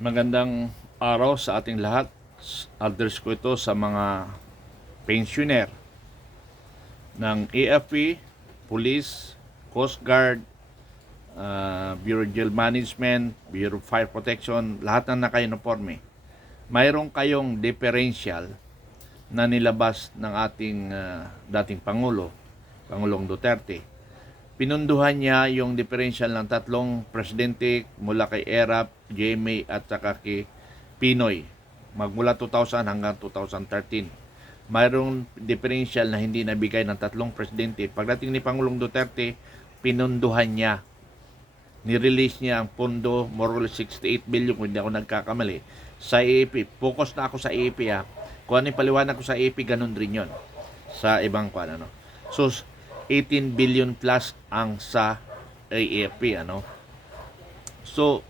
Magandang araw sa ating lahat. Address ko ito sa mga pensioner ng AFP, Police, Coast Guard, Bureau of Jail Management, Bureau of Fire Protection, lahat na naka-uniforme. Mayroon kayong differential na nilabas ng ating dating Pangulong Duterte. Pinunduhan niya yung differential ng tatlong presidente mula kay Erap, GMA at saka kay Pinoy magmula 2000 hanggang 2013. Mayroong differential na hindi nabigay ng tatlong presidente. Pagdating ni Pangulong Duterte, pinunduhan niya. Nirelease niya ang pondo, more or less 68 billion kung hindi ako nagkakamali, sa AAP. Focus na ako sa AAP ha. Kung ano yung paliwanag ko sa AAP, ganun rin yun. Sa ibang ano. So, 18 billion plus ang sa AFP, ano? So,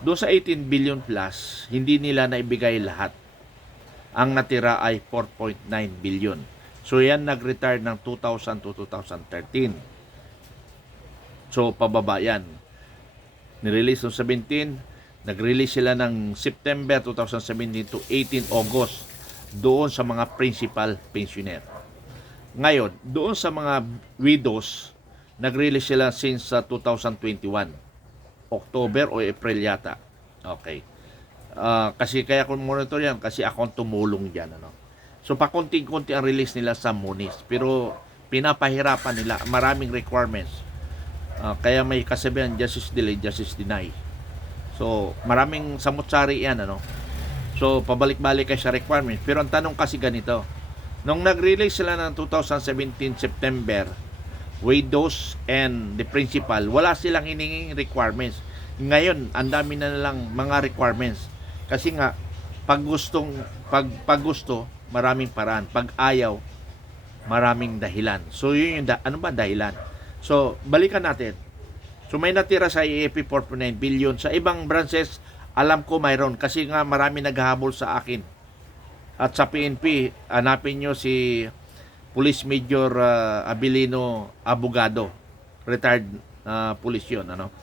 doon sa 18 billion plus, hindi nila naibigay lahat. Ang natira ay 4.9 billion. So, yan nag-retire ng 2000 to 2013. So, pababa yan. Nirelease noong 17, nag-release sila ng September 2017 to 18 August doon sa mga principal pensioner. Ngayon, doon sa mga widows, nag-release sila since 2021. October o April yata. Okay. Kasi kaya kung monitor yan, kasi ako tumulong dyan. Ano? So, pakunti-kunti ang release nila sa Munis. Pero, pinapahirapan nila. Maraming requirements. Kaya may kasabihan, justice delayed, justice denied. So, maraming samutsari yan. Ano? So, pabalik-balik kayo sa requirements. Pero ang tanong kasi ganito, nung nag-release sila ng 2017 September, widows and the principal, wala silang hininging requirements. Ngayon, ang dami na lang mga requirements. Kasi nga, pag gusto, maraming paraan. Pag ayaw, maraming dahilan. So, yun yung ano ba dahilan? So, balikan natin. So, may natira sa EAP 4.9 billion. Sa ibang branches, alam ko mayroon. Kasi nga, marami naghahabol sa akin. At sa PNP, hanapin nyo si Police Major Abilino Abogado. Retired police yun. Ano?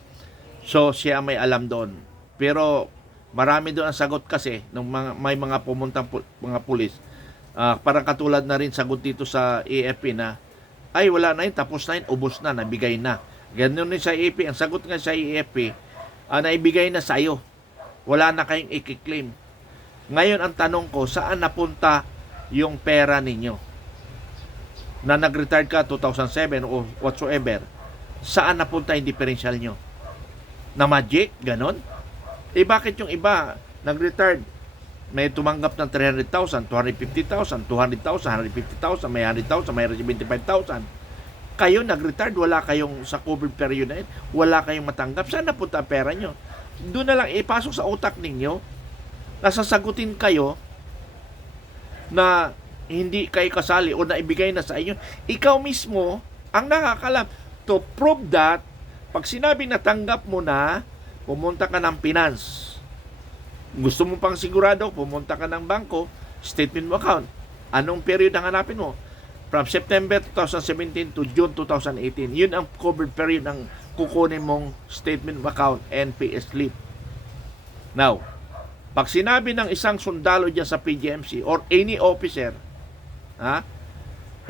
So, siya may alam doon. Pero, marami doon ang sagot kasi nung may mga pumuntang mga pulis. Parang katulad na rin sagot dito sa AFP na, ay, wala na yun, tapos na yun, ubos na, nabigay na. Ganun din sa AFP. Ang sagot nga sa AFP, naibigay na sa'yo. Wala na kayong i-claim. Ngayon, ang tanong ko, saan napunta yung pera ninyo? Na nag-retired ka 2007 o whatsoever, saan napunta yung differential nyo? Na magic? Ganon? Eh, bakit yung iba, nag-retired, may tumanggap ng 300,000, 250,000, 200,000, 150,000, may 100,000, may 75,000. Kayo, nag-retired, wala kayong sa covered period na yun, wala kayong matanggap. Saan napunta ang pera nyo? Doon na lang ipasok sa utak ninyo, nasasagutin kayo na hindi kayo kasali o naibigay na sa inyo. Ikaw mismo ang nakakalam. To prove that, pag sinabi na tanggap mo na, pumunta ka ng finance. Gusto mo pang sigurado, pumunta ka ng bangko, statement mo account. Anong period ang hanapin mo? From September 2017 to June 2018. Yun ang covered period ng kukunin mong statement account and payslip. Now, pag sinabi ng isang sundalo dyan sa PGMC or any officer,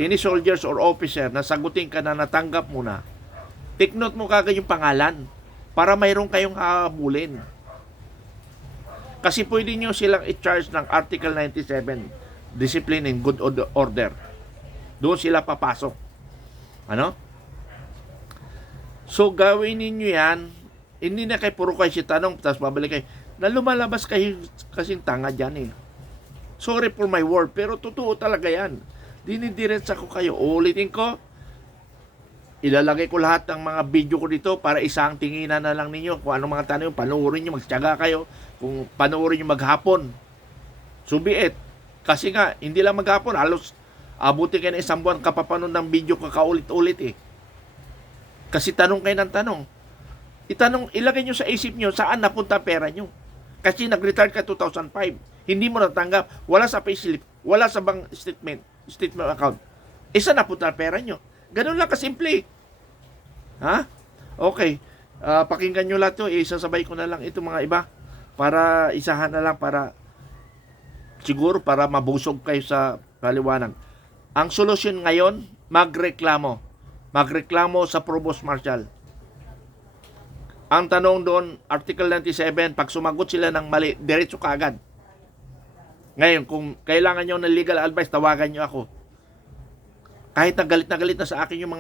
any soldiers or officer na sagutin ka na natanggap mo na, take note mo kagad yung pangalan para mayroon kayong hahabulin. Kasi pwede nyo silang i-charge ng Article 97, Discipline and Good Order. Doon sila papasok. Ano? So, gawin ninyo yan. Hindi na kayo puro kayo si tanong, tapos babalik kayo na lumalabas kayo kasing tanga dyan eh. Sorry for my word, pero totoo talaga yan. Dinidiretsa ko kayo. Ulitin ko, ilalagay ko lahat ng mga video ko dito para isang tinginan na lang ninyo. Kung anong mga tanong, panoorin nyo, magtiyaga kayo. Kung panoorin nyo maghapon, subiit. Kasi nga, hindi lang maghapon, halos abuti kayo ng isang buwan kapapanon ng video ko kaulit-ulit eh. Kasi tanong kayo ng tanong. Ilagay nyo sa isip nyo, saan napunta pera nyo? Kasi nag-retire ka 2005, hindi mo natanggap, wala sa payslip, wala sa bank statement account. Isa na punta pera nyo. Ganun lang kasimple. Ha? Okay. Pakinggan nyo lahat to. Isasabay ko na lang ito mga iba. para isahan na lang para siguro para mabusog kayo sa paliwanag. Ang solusyon ngayon, magreklamo. Magreklamo sa Provost Marshal. Ang tanong doon, Article 97, pag sumagot sila ng mali, diretso ka agad. Ngayon, kung kailangan nyo ng legal advice, tawagan nyo ako. Kahit na galit na sa akin yung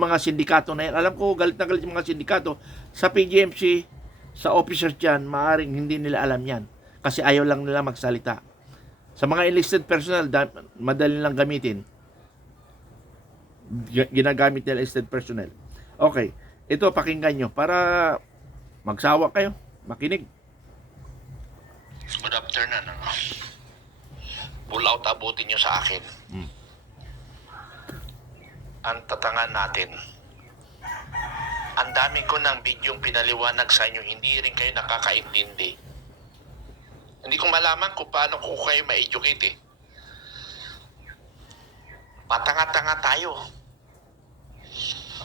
mga sindikato na yan. Alam ko, galit na galit yung mga sindikato. Sa PGMC, sa officers dyan, maaaring hindi nila alam yan. Kasi ayaw lang nila magsalita. Sa mga enlisted personnel, madali lang gamitin. Ginagamit nila enlisted personnel. Okay. Ito, pakinggan nyo para magsawa kayo, makinig. Good afternoon. Pull out abutin nyo sa akin. Ang tatangan natin. Ang dami ko ng bidyong pinaliwanag sa inyo, hindi rin kayo nakakaintindi. Hindi ko malaman kung paano ko kayo ma-educate eh. Patanga-tanga tayo.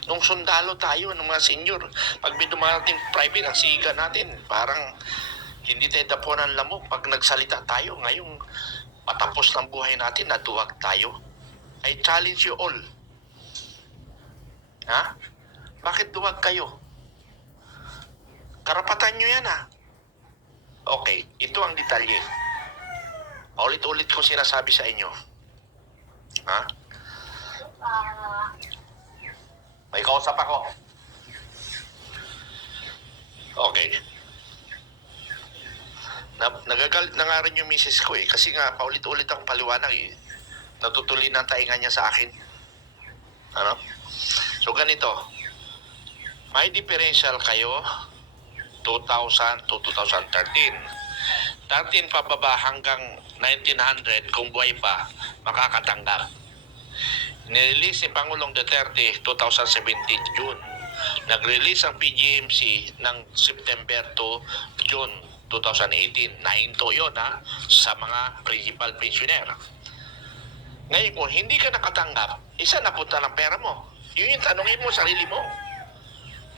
Nung sundalo tayo, ng mga senior, pag may dumating private, ang siga natin, parang hindi tayo dapo ng lamok. Pag nagsalita tayo, ngayong patapos ng buhay natin, naduwag tayo. I challenge you all. Ha? Bakit duwag kayo? Karapatan nyo yan ha. Okay, ito ang detalye. Ulit-ulit ko sinasabi sa inyo. Ha? May kausap ako. Okay. Nagagalit na nga rin yung misis ko eh. Kasi nga, paulit-ulit ang paliwanag eh. Natutuloy na ang tainga niya sa akin. Ano? So, ganito. May differential kayo 2000 to 2013. 13 pababa hanggang 1900 kung buhay pa, makakatanggap. Nirelease ni Pangulong Duterte 2017 June. Nag-release ang PGMC ng September to June 2018. Nahinto yun sa mga principal pensioner. Ngayon kung hindi ka nakatanggap, isa napunta ng pera mo. Yun yung tanongin mo sarili mo.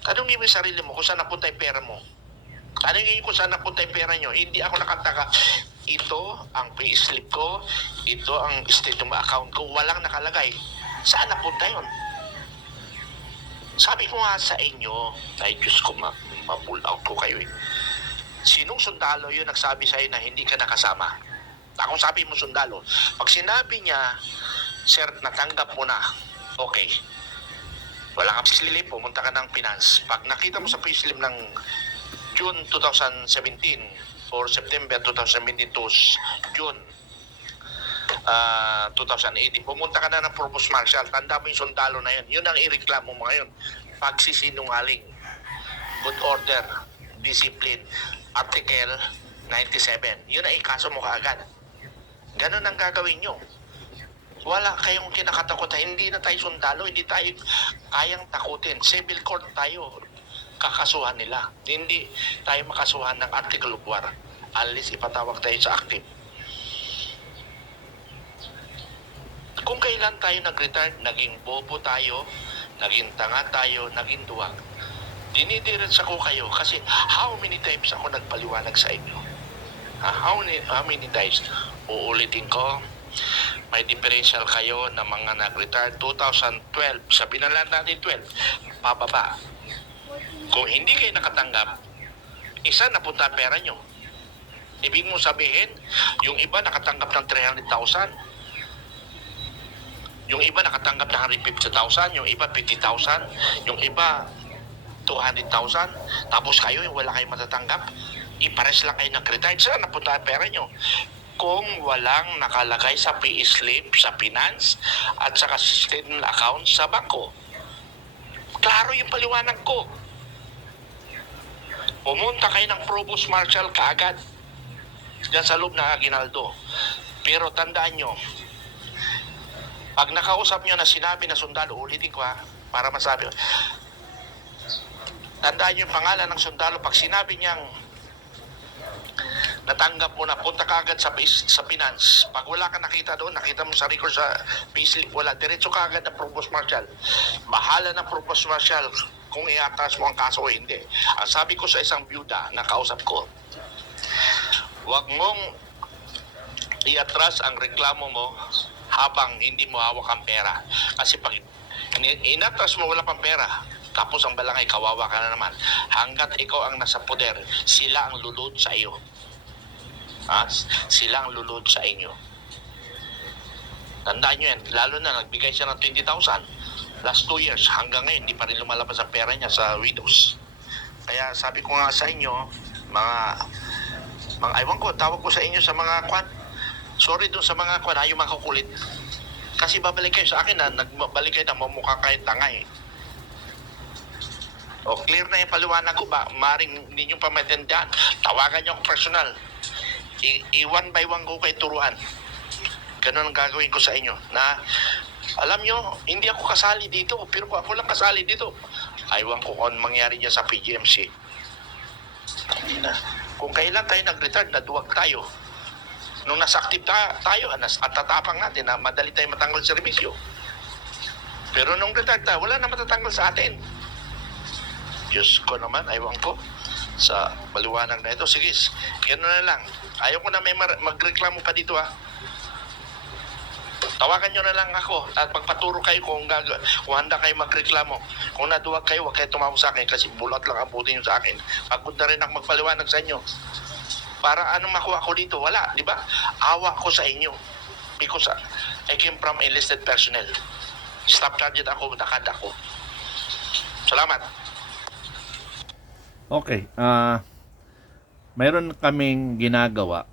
Tanongin mo yung sarili mo kung saan napunta yung pera mo. Tanongin kung saan napunta yung pera nyo. Hindi ako nakataka. Ito ang payslip ko, ito ang statement account ko, walang nakalagay. Saan napunta yun? Sabi ko nga sa inyo, ay Diyos ko, ma-pull out ko kayo eh. Sinong sundalo yun nagsabi sa'yo na hindi ka nakasama? Akong sabi mo sundalo. Pag sinabi niya, sir, natanggap mo na, okay. Wala kang payslip, pumunta ka ng finance. Pag nakita mo sa payslip ng June 2017 or September 2017 to June 2018, pumunta ka na ng Provost Marshal, tanda mo yung sundalo na yun. Yun ang ireklamo mo ngayon. Pagsisinungaling, good order, discipline, Article 97. Yun ang ikaso mo kaagad. Ganun ang gagawin nyo. Wala kayong kinakatakutan. Hindi na tayo sundalo, hindi tayo kayang takutin. Civil court tayo, kakasuhan nila. Hindi tayo makasuhan ng Article of War. Alis ipatawag tayo sa active. Kung kailan tayo nag-retire, naging bobo tayo, naging tanga tayo, naging duwag. Dinidiretsa ko kayo kasi how many times ako nagpaliwanag sa inyo? How many times? Uulitin ko, may differential kayo na mga nag-retire 2012, sabi na lang natin 12, pababa. Kung hindi kayo nakatanggap, isa napunta pera nyo. Ibig mo sabihin, yung iba nakatanggap ng 300,000, yung iba nakatanggap ng 150,000, yung iba 50,000, yung iba 200,000, tapos kayo yung wala kayong matatanggap, ipares lang kayo nag-retire. Saan napunta ang pera nyo? Kung walang nakalagay sa payslip, sa finance, at sa statement account sa bangko. Klaro yung paliwanag ko. Pumunta kayo ng Provost Marshal kaagad dyan sa loob ng Aguinaldo. Pero tandaan nyo, pag nakausap nyo na sinabi na sundalo, ulitin ko para masabi. Tandaan nyo yung pangalan ng sundalo, pag sinabi niyang natanggap mo na, punta ka agad sa finance. Pag wala ka nakita doon, nakita mo sa record sa payslip, wala, diretso ka agad ng Provost Marshal. Bahala ng Provost Marshal kung iatas mo ang kaso o hindi. Ang sabi ko sa isang byuda na kausap ko, Huwag mong iatras ang reklamo mo habang hindi mo hawak ang pera. Kasi pag inatras mo wala pang pera, tapos ang balangay, kawawa ka na naman. Hanggat ikaw ang nasa poder, sila ang lulod sa iyo. Sila ang lulod sa inyo. Tandaan nyo yan, lalo na nagbigay siya ng 20,000. Last 2 years, hanggang ngayon, hindi pa rin lumalabas ang pera niya sa widows. Kaya sabi ko nga sa inyo, mga aywan ko, tawag ko sa inyo sa mga kwan. Sorry doon sa mga kwan, yung mga kukulit. Kasi babalik kayo sa akin na, nagbalik kayo na mamukha kayo tanga eh. O clear na yung paliwanag ko ba? Maring hindi nyo pa maintindihan. Tawagan nyo ako personal. I-one by one ko kayo turuan. Ganun ang gagawin ko sa inyo. Na, alam nyo, hindi ako kasali dito. Pero ako lang kasali dito. Aywan ko kung mangyari dyan sa PGMC. Kung kailan tayo nag-retard, naduwag tayo. Nung nasa active tayo, at tatapang natin na madali tayo matanggal sa servisyo. Pero nung retard tayo, wala na matatanggal sa atin. Diyos ko naman, aywan ko sa maliwanag na ito. Sige, gano'n na lang. Ayaw ko na may magreklamo pa dito Tawagan nyo na lang ako at magpaturo kayo kung handa kayo magreklamo. Kung naduwag kayo, huwag kayo tumawag sa akin kasi bulat lang ang buti nyo sa akin. Pagod na rin ako magpaliwanag sa inyo. Para anong makuha ko dito? Wala, di ba? Awa ko sa inyo. Because I came from enlisted personnel. Staff sergeant ako, nakad ako. Salamat. Okay, mayroon kaming ginagawa.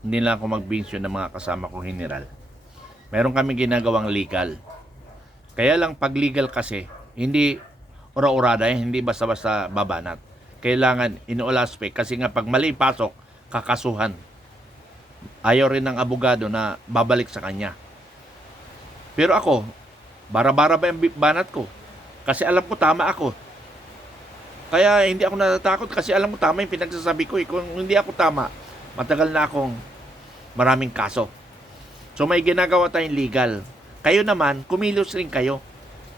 Hindi lang ako mag-mention ng mga kasama kong general. Mayroon kaming ginagawang legal. Kaya lang pag legal kasi, hindi ura-urada, hindi basta-basta babanat. Kailangan inuulaspe kasi nga pag mali pasok, kakasuhan. Ayaw rin ng abogado na babalik sa kanya. Pero ako, bara-bara ba yung banat ko? Kasi alam ko tama ako. Kaya hindi ako natatakot kasi alam ko tama yung pinagsasabi ko. Kung hindi ako tama, matagal na akong maraming kaso. So may ginagawa tayong legal. Kayo naman, kumilos rin kayo.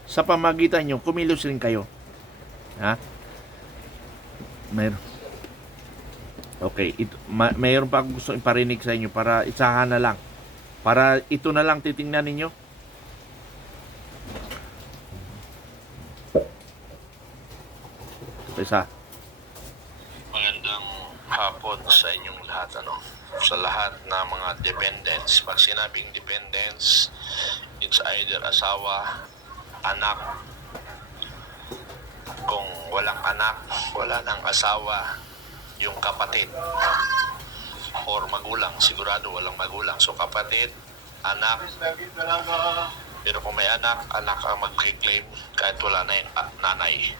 Sa pamagitan nyo, kumilos rin kayo. Ha? Okay, mayroon pa akong gusto iparinig sa inyo para isahan na lang. Para ito na lang titingnan ninyo. Isa. Magandang hapon sa inyong lahat. Sa lahat na mga dependents. Pag sinabing dependents, it's either asawa, anak. Kung walang anak, wala nang asawa, yung kapatid. Or magulang, sigurado walang magulang. So kapatid, anak. Pero kung may anak ang mag-claim kahit wala na yung nanay.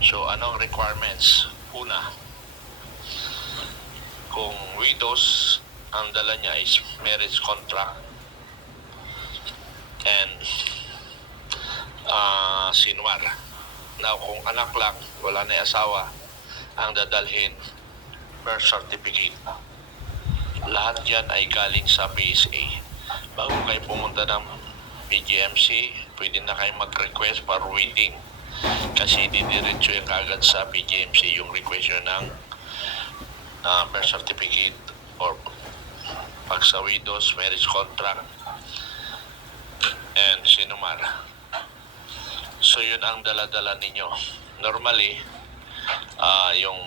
So, anong requirements? Una, kung widows, ang dala niya is marriage contract and sinwar. Now, kung anak lang, wala na yung asawa, ang dadalhin, birth certificate. Lahat yan ay galing sa PSA. Bago kayo pumunta ng PGMC, pwede na kayo mag-request for waiting. Kasi didiretso yung kagad sa PGMC yung request nyo ng birth certificate or pag sa widows, marriage contract and sinumar. So yun ang dala-dala ninyo. Normally, yung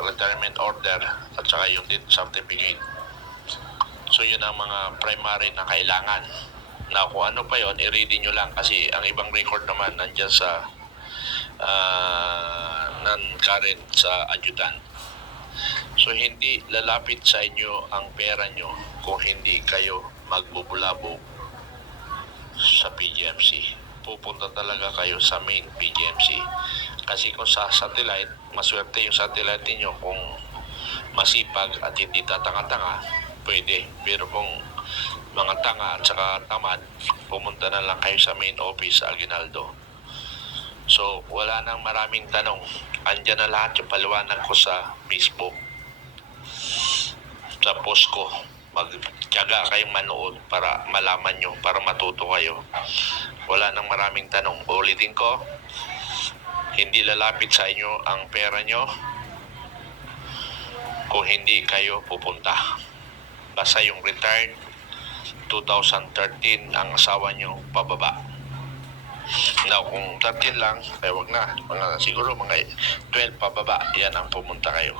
retirement order at saka yung death certificate. So yun ang mga primary na kailangan. Na kung ano pa yon, i-ready nyo lang kasi ang ibang record naman nandyan sa non-current sa adjutant. So hindi lalapit sa inyo ang pera nyo kung hindi kayo magbubulabog sa PGMC. Pupunta talaga kayo sa main PGMC. Kasi kung sa satellite, maswerte yung satellite niyo kung masipag at hindi tatanga-tanga, pwede. Pero kung mga tanga at saka tamad, pumunta na lang kayo sa main office sa Aguinaldo. So, wala nang maraming tanong. Andyan na lahat yung paliwanag ko sa Facebook. Sa post ko. Magtiyaga kayong manood para malaman nyo, para matuto kayo. Wala nang maraming tanong. Ulitin ko, hindi lalapit sa inyo ang pera nyo kung hindi kayo pupunta. Basta yung retired 2013 ang asawa nyo pababa. Now, kung 13 lang, ay wag na. Siguro mga 12 pababa, yan ang pumunta kayo.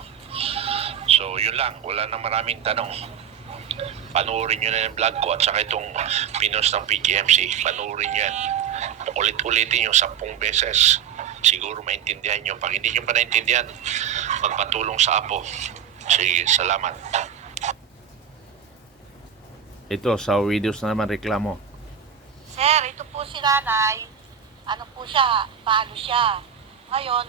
So, yun lang. Wala na maraming tanong. Panoorin nyo na yung vlog ko at saka itong pinost ng PGMC. Panoorin nyo yan. Ulit-ulitin yung 10 beses. Siguro maintindihan nyo. Pag hindi nyo pa naintindihan, magpatulong sa apo. Sige, salamat. Ito, sa videos na naman reklamo. Sir, ito po si nanay. Ano po siya, balo siya. Ngayon,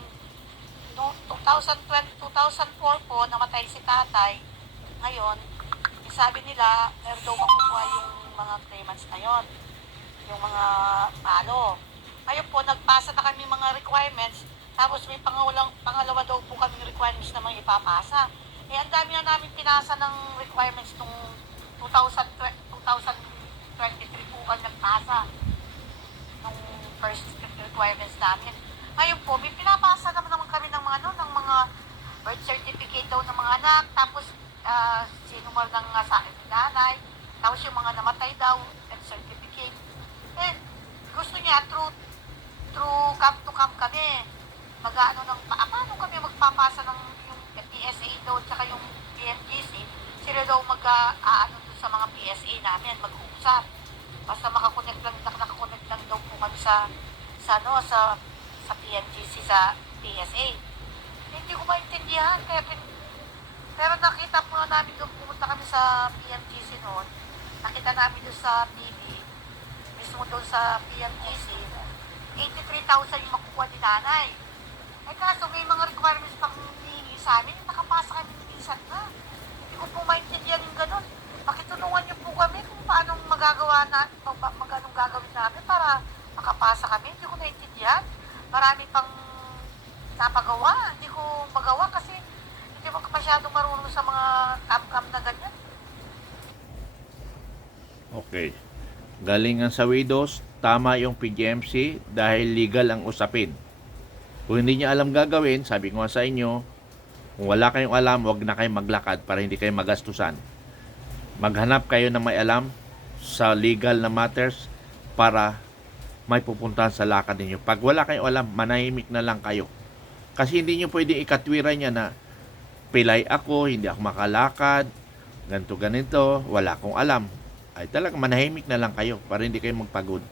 noong 2004 po, namatay si tatay. Ngayon, sabi nila, meron daw makukuha yung mga claimants na yon, yung mga balo. Ngayon po, nagpasa na kami mga requirements, tapos may pangalawa daw po kami requirements na mga ipapasa. Eh, ang dami na namin pinasa ng requirements nung 2023 po kami nagpasa ng first requirements namin. Ngayon po, may pinapasa naman kami ng mga ng mga birth certificate daw ng mga anak, tapos sinumar ng sa akin ni nanay, tapos yung mga namatay daw, and certificate. Eh, gusto niya, through camp to camp kami, mag-ano ng, paano kami magpapasa ng yung PSA daw, tsaka yung PMGC, sila daw mag-ano dun sa mga PSA namin, mag-uusap. Basta nakakonect lang daw po kami sa PMGC, sa PSA. Hindi ko maintindihan, pero nakita po namin doon, pumunta kami sa PMGC noon, nakita namin doon sa TV, mismo doon sa PMGC, 83,000 yung makukuha ni nanay. Eh kaso may mga requirements pang hihingi sa amin, nakapasa kami minsan na. Hindi ko po maintindihan yung ganun. Pakitulungan niyo po kami kung paanong anong gagawin namin para makapasa kami. Hindi ko naintindihan. Marami pang napagawa. Hindi ko magawa kasi hindi mo masyadong marunong sa mga cam-cam na ganyan. Okay. Galingan sa widows, tama yung PGMC dahil legal ang usapin. Kung hindi niya alam gagawin, sabi ko nga sa inyo, kung wala kayong alam, huwag na kayong maglakad para hindi kayo magastusan. Maghanap kayo na may alam sa legal na matters para may pupuntahan sa lakad ninyo. Pag wala kayong alam, manahimik na lang kayo. Kasi hindi nyo pwedeng ikatwiran niya na pilay ako, hindi ako makalakad, ganito, wala akong alam. Ay talagang manahimik na lang kayo para hindi kayo magpagod.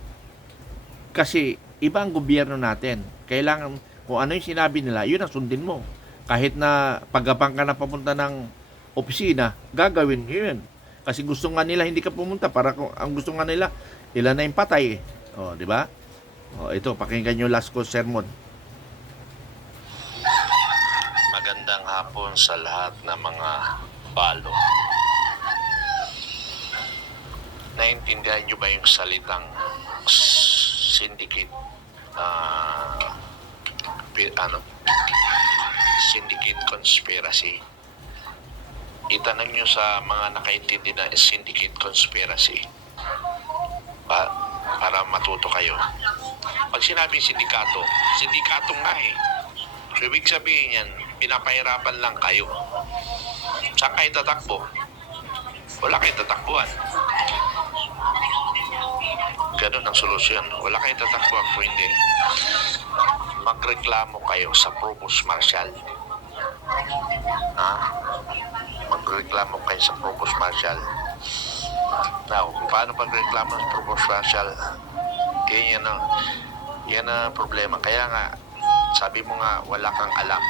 Kasi iba ang gobyerno natin. Kailangan, kung ano yung sinabi nila, yun ang sundin mo. Kahit na pagabang ka na papunta ng opisina, gagawin yun. Kasi gusto nga nila hindi ka pumunta para kung ang gusto nga nila ilan na yung patay. Oh, di ba? Oh, ito pakinggan niyo last ko sermon. Magandang hapon sa lahat ng mga balo. Naintindihan niyo ba yung salitang syndicate? Syndicate conspiracy. Itanong nyo sa mga nakaintindi na syndicate conspiracy para matuto kayo. Pag sinabi sindikato nga eh. So, ibig sabihin yan, pinapahirapan lang kayo. Saan kayo tatakbo? Wala kayong tatakbuhan. Ganun ang solusyon. Wala kayong tatakbuhan kung hindi. Magreklamo kayo sa Provost Marshal. Magreklamo kayo sa Provost Marshal. Now, paano magreklamo sa Provost Marshal? Yan ang problema. Kaya nga, sabi mo nga, wala kang alam.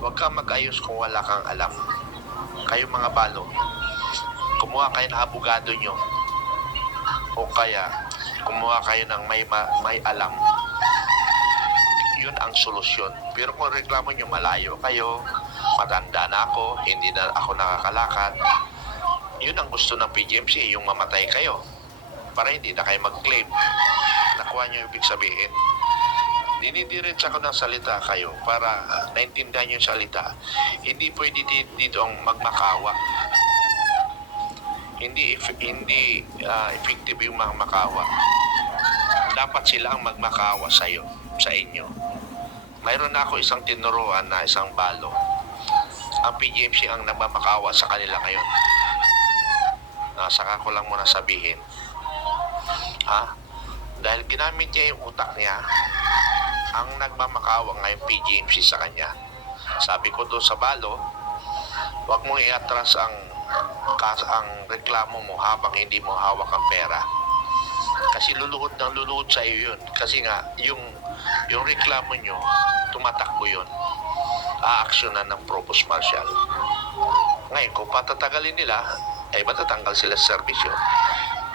Huwag kang mag-ayos kung wala kang alam. Kayo mga balo, kumuha kayo ng abogado nyo. O kaya, kumuha kayo ng may alam. Yun ang solusyon. Pero kung reklamo nyo, malayo kayo, matanda na ako, hindi na ako nakakalakad, yun ang gusto ng PGMC, yung mamatay kayo para hindi na kayo mag-claim. Nakuha nyo yung ibig sabihin. Dinidiretsa ko ng salita kayo para naintindihan nyo yung salita. Hindi pwede dito ang magmakawa. Hindi effective yung mga makawa. Dapat sila ang magmakawa sa inyo. Mayroon na ako isang tinuruan na isang balo. ang PGMC ang nagmamakawa sa kanila ngayon. Saka ko lang muna sabihin, dahil ginamit niya yung utak niya, ang nagmamakawa ngayon PGMC sa kanya. Sabi ko doon sa balo, huwag mong i-atras ang reklamo mo habang hindi mo hawak ang pera. Kasi luluhod sa iyo yun. Kasi nga, yung reklamo nyo, tumatakbo yun. Aaksyonan ng Provost Marshal. Ngayon, kung patatagalin nila, ay matatanggal sila sa serbisyo.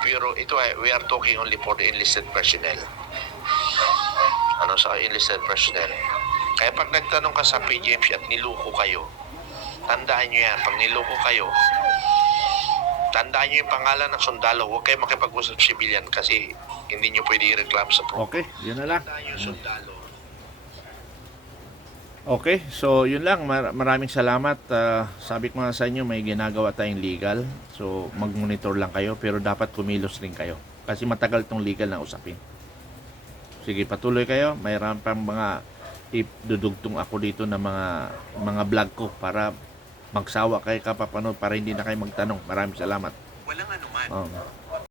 Pero ito ay, we are talking only for the enlisted personnel. Sa enlisted personnel. Kaya pag nagtanong ka sa PGMC at niloko kayo, tandaan nyo yan, pag niloko kayo, tandaan nyo yung pangalan ng sundalo, huwag kayo makipag-usap civilian kasi hindi nyo pwede i-reclam sa pro. Okay, yun na lang. Tandaan yung sundalo. Okay, so yun lang. Maraming salamat. Sabi ko nga sa inyo, may ginagawa tayong legal. So mag-monitor lang kayo, pero dapat kumilos rin kayo. Kasi matagal tong legal na usapin. Sige, patuloy kayo. Mayroon pang mga idudugtong ako dito na mga vlog ko para magsawa kayo kapapanood para hindi na kayo magtanong. Maraming salamat. Walang anuman. Oh.